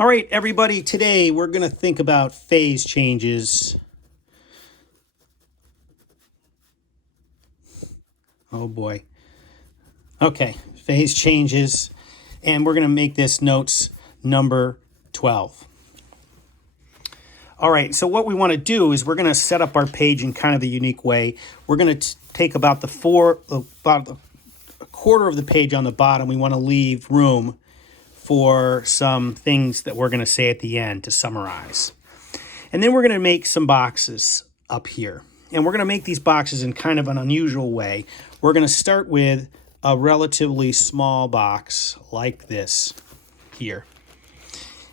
All right, everybody, today we're going to think about phase changes. Oh boy. Okay, phase changes, and we're going to make this notes number 12. All right, so what we want to do is we're going to set up our page in kind of a unique way. We're going to take about a quarter of the page on the bottom. We want to leave room for some things that we're going to say at the end to summarize. And then we're going to make some boxes up here. And we're going to make these boxes in kind of an unusual way. We're going to start with a relatively small box like this here.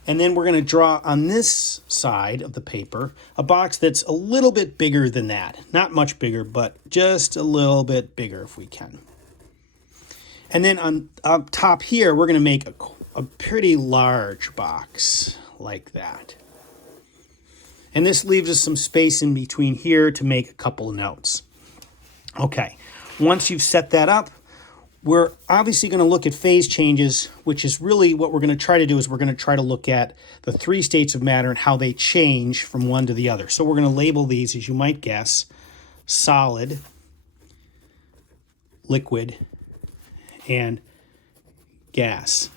And then we're going to draw on this side of the paper a box that's a little bit bigger than that. Not much bigger, but just a little bit bigger if we can. And then on up top here, we're going to make a pretty large box like that. And this leaves us some space in between here to make a couple of notes. Okay, once you've set that up, we're obviously going to look at phase changes, which is really what we're going to try to do is we're going to try to look at the three states of matter and how they change from one to the other. So we're going to label these, as you might guess, solid, liquid, and gas.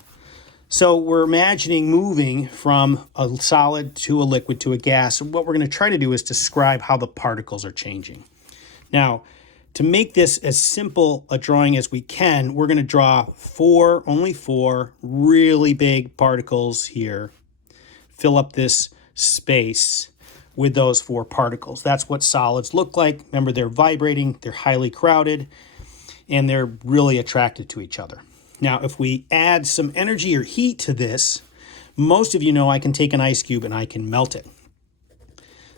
So we're imagining moving from a solid to a liquid to a gas. And what we're going to try to do is describe how the particles are changing. Now, to make this as simple a drawing as we can, we're going to draw only four really big particles here. Fill up this space with those four particles. That's what solids look like. Remember, they're vibrating, they're highly crowded, and they're really attracted to each other. Now, if we add some energy or heat to this, most of you know I can take an ice cube and I can melt it.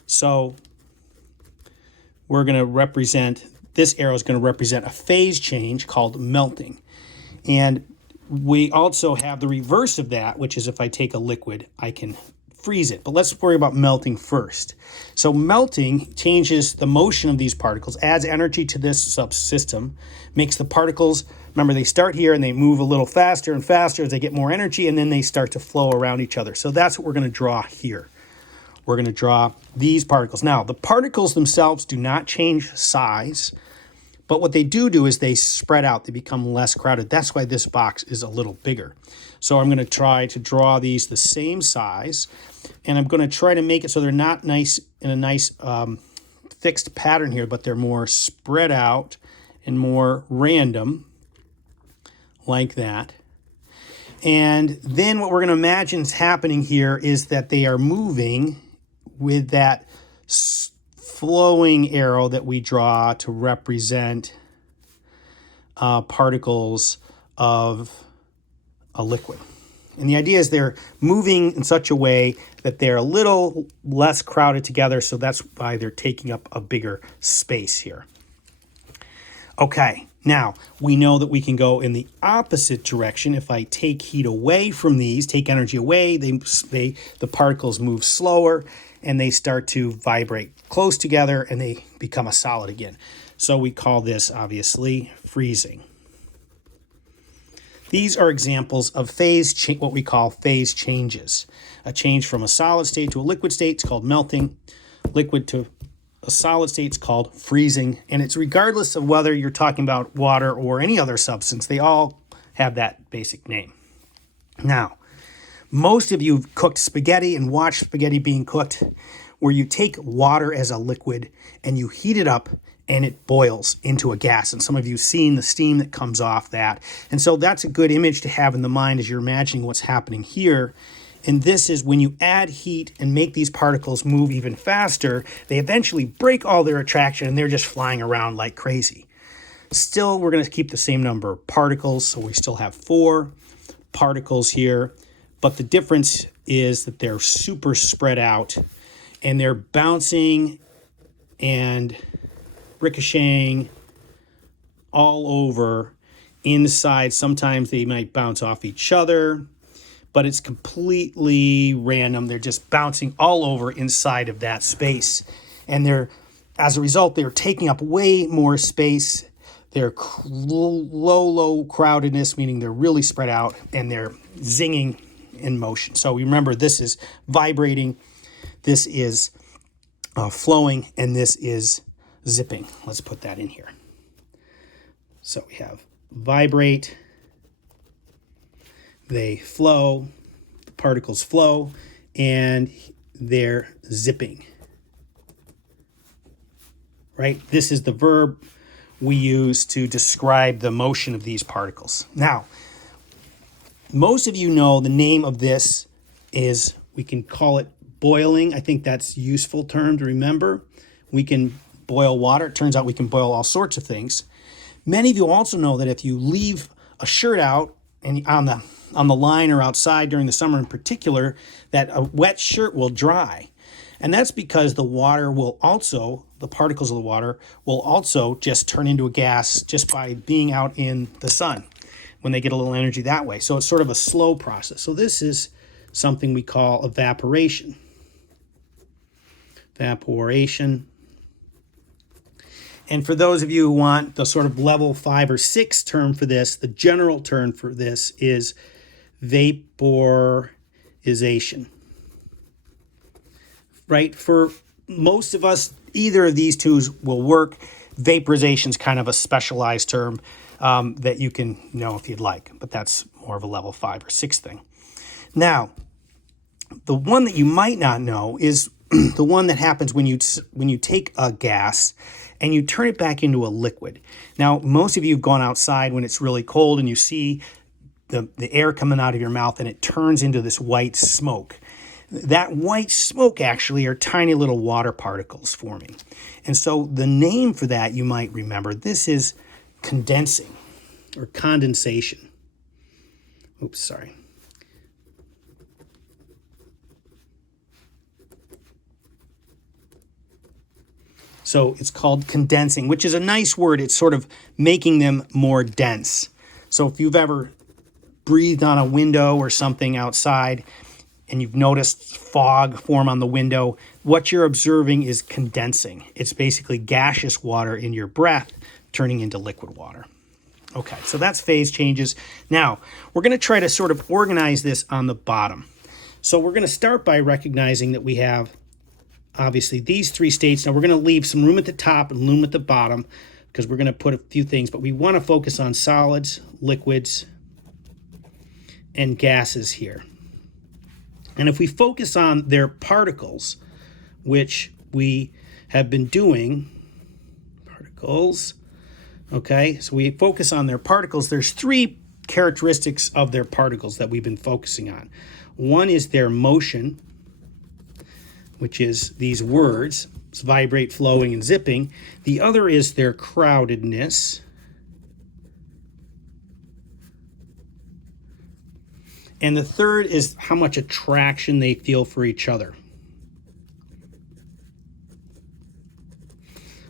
So we're going to represent, this arrow is going to represent a phase change called melting. And we also have the reverse of that, which is if I take a liquid, I can freeze it. But let's worry about melting first. So melting changes the motion of these particles, adds energy to this subsystem, makes the particles, remember they start here and they move a little faster and faster as they get more energy, and then they start to flow around each other. So that's what we're going to draw here. We're going to draw these particles. Now, the particles themselves do not change size, but what they do is they spread out. They become less crowded. That's why this box is a little bigger. So I'm going to try to draw these the same size, and I'm going to try to make it so they're not nice in a nice fixed pattern here, but they're more spread out and more random, like that. And then what we're going to imagine is happening here is that they are moving with that flowing arrow that we draw to represent particles of a liquid. And the idea is they're moving in such a way that they're a little less crowded together, so that's why they're taking up a bigger space here. Okay, now we know that we can go in the opposite direction. If I take heat away from these, take energy away, the particles move slower and they start to vibrate close together and they become a solid again. So we call this obviously freezing. These are examples of what we call phase changes. A change from a solid state to a liquid state is called melting. Liquid to a solid state is called freezing. And it's regardless of whether you're talking about water or any other substance, they all have that basic name. Now, most of you have cooked spaghetti and watched spaghetti being cooked, where you take water as a liquid and you heat it up and it boils into a gas. And some of you have seen the steam that comes off that. And so that's a good image to have in the mind as you're imagining what's happening here. And this is when you add heat and make these particles move even faster, they eventually break all their attraction and they're just flying around like crazy. Still, we're going to keep the same number of particles, so we still have 4 particles here. But the difference is that they're super spread out and they're bouncing and ricocheting all over inside. Sometimes they might bounce off each other, but it's completely random. They're just bouncing all over inside of that space. And as a result, they're taking up way more space. They're low crowdedness, meaning they're really spread out, and they're zinging in motion. So remember, this is vibrating, this is flowing, and this is zipping. Let's put that in here. So we have vibrate, they flow, the particles flow, and they're zipping. Right? This is the verb we use to describe the motion of these particles. Now, most of you know the name of this is, we can call it boiling. I think that's a useful term to remember. We can boil water. It turns out we can boil all sorts of things. Many of you also know that if you leave a shirt out and on the line or outside during the summer in particular, that a wet shirt will dry. And that's because the water will also, the particles of the water will also just turn into a gas just by being out in the sun when they get a little energy that way. So it's sort of a slow process. So this is something we call evaporation. Evaporation. And for those of you who want the sort of level 5 or 6 term for this, the general term for this is vaporization. Right? For most of us, either of these two will work. Vaporization is kind of a specialized term that you can know if you'd like, but that's more of a level 5 or 6 thing. Now, the one that you might not know is the one that happens when you take a gas and you turn it back into a liquid. Now, most of you have gone outside when it's really cold and you see the air coming out of your mouth and it turns into this white smoke. That white smoke actually are tiny little water particles forming. And so the name for that, you might remember, this is condensing or condensation. Oops, sorry. So it's called condensing, which is a nice word. It's sort of making them more dense. So if you've ever breathed on a window or something outside and you've noticed fog form on the window, what you're observing is condensing. It's basically gaseous water in your breath turning into liquid water. Okay, so that's phase changes. Now, we're going to try to sort of organize this on the bottom. So we're going to start by recognizing that we have obviously these 3 states. Now we're going to leave some room at the top and room at the bottom because we're going to put a few things, but we want to focus on solids, liquids, and gases here. And if we focus on their particles, which we have been doing, particles, okay, so we focus on their particles. There's 3 characteristics of their particles that we've been focusing on. One is their motion, which is these words, it's vibrate, flowing, and zipping. The other is their crowdedness. And the third is how much attraction they feel for each other.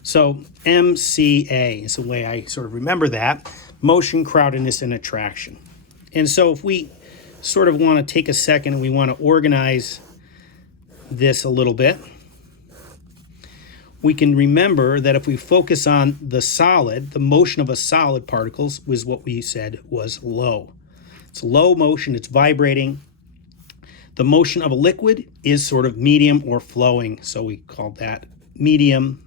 So MCA is the way I sort of remember that. Motion, crowdedness, and attraction. And so if we sort of want to take a second and we want to organize this a little bit, we can remember that if we focus on the solid, the motion of a solid particles was what we said was low. It's low motion, it's vibrating. The motion of a liquid is sort of medium or flowing, so we call that medium.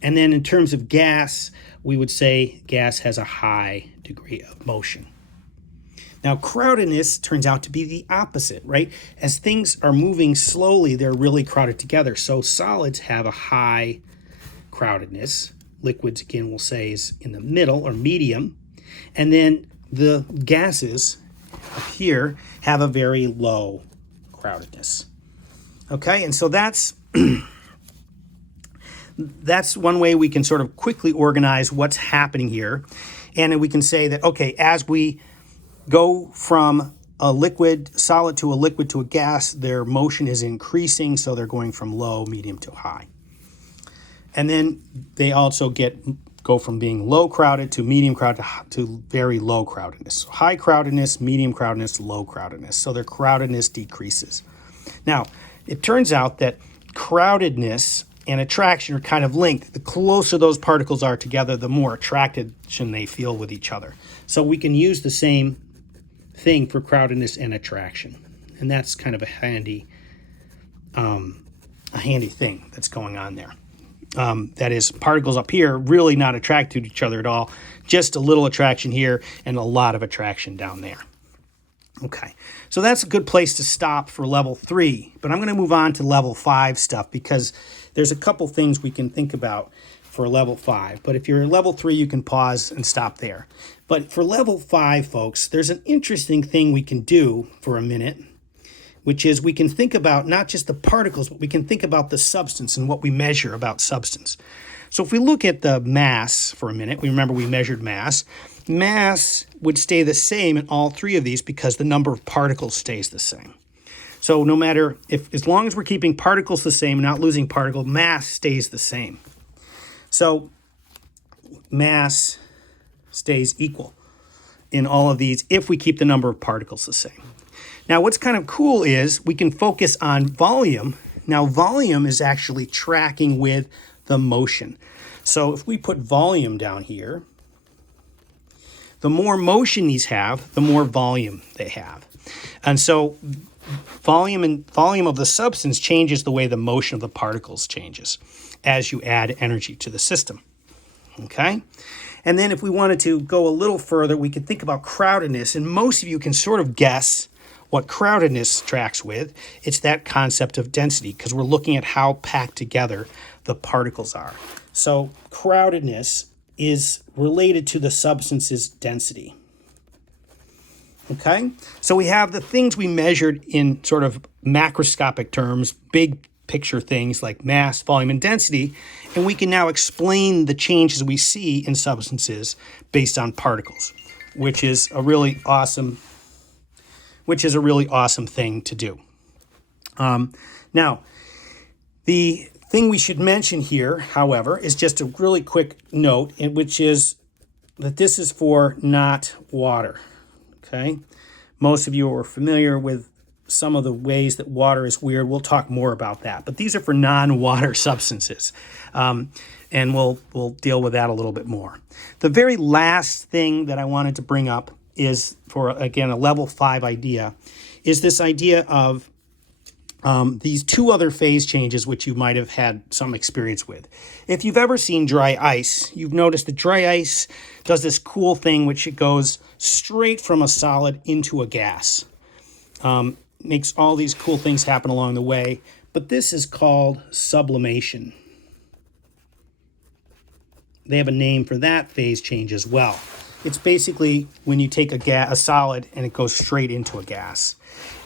And then in terms of gas, we would say gas has a high degree of motion. Now, crowdedness turns out to be the opposite, right? As things are moving slowly, they're really crowded together. So solids have a high crowdedness. Liquids, again, we'll say is in the middle or medium. And then the gases up here have a very low crowdedness. Okay, and so that's that's one way we can sort of quickly organize what's happening here. And we can say that, okay, as we go from a liquid, solid to a liquid to a gas, their motion is increasing, so they're going from low, medium to high. And then they also go from being low crowded to medium crowded to very low crowdedness. So high crowdedness, medium crowdedness, low crowdedness. So their crowdedness decreases. Now, it turns out that crowdedness and attraction are kind of linked. The closer those particles are together, the more attraction they feel with each other. So we can use the same thing for crowdedness and attraction. And that's kind of a handy thing that's going on there. That is, particles up here really not attracted to each other at all. Just a little attraction here and a lot of attraction down there. Okay, so that's a good place to stop for level 3. But I'm going to move on to level 5 stuff because there's a couple things we can think about for level 5. But if you're at level 3, you can pause and stop there. But for level 5, folks, there's an interesting thing we can do for a minute, which is we can think about not just the particles, but we can think about the substance and what we measure about substance. So if we look at the mass for a minute, we remember we measured mass. Mass would stay the same in all 3 of these because the number of particles stays the same. So no matter as long as we're keeping particles the same and not losing particle, mass stays the same. So mass stays equal in all of these if we keep the number of particles the same. Now, what's kind of cool is we can focus on volume. Now, volume is actually tracking with the motion. So if we put volume down here, the more motion these have, the more volume they have. And so volume of the substance changes the way the motion of the particles changes as you add energy to the system. Okay? And then if we wanted to go a little further, we could think about crowdedness. And most of you can sort of guess what crowdedness tracks with. It's that concept of density because we're looking at how packed together the particles are. So crowdedness is related to the substance's density. Okay? So we have the things we measured in sort of macroscopic terms, big picture things like mass, volume, and density, and we can now explain the changes we see in substances based on particles, which is a really awesome thing to do. Now, the thing we should mention here, however, is just a really quick note, which is that this is for not water. Okay? Most of you are familiar with some of the ways that water is weird. We'll talk more about that. But these are for non-water substances. And we'll deal with that a little bit more. The very last thing that I wanted to bring up is for, again, a level 5 idea, is this idea of these 2 other phase changes which you might have had some experience with. If you've ever seen dry ice, you've noticed that dry ice does this cool thing which it goes straight from a solid into a gas. Makes all these cool things happen along the way, but this is called sublimation. They have a name for that phase change as well. It's basically when you take a solid and it goes straight into a gas.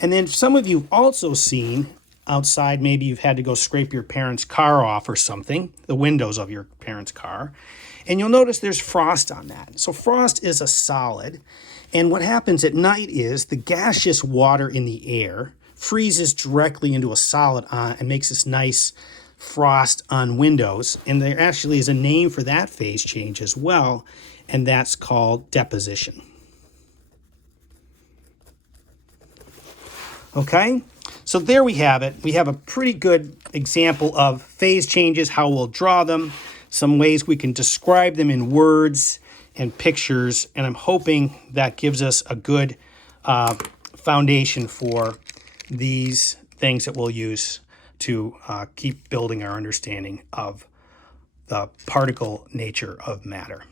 And then some of you have also seen outside, maybe you've had to go scrape your parents' car off or something, the windows of your parents' car, and you'll notice there's frost on that. So frost is a solid, and what happens at night is the gaseous water in the air freezes directly into a solid and makes this nice frost on windows, and there actually is a name for that phase change as well, and that's called deposition. Okay, so there we have it. We have a pretty good example of phase changes, how we'll draw them, some ways we can describe them in words and pictures, and I'm hoping that gives us a good foundation for these things that we'll use to keep building our understanding of the particle nature of matter.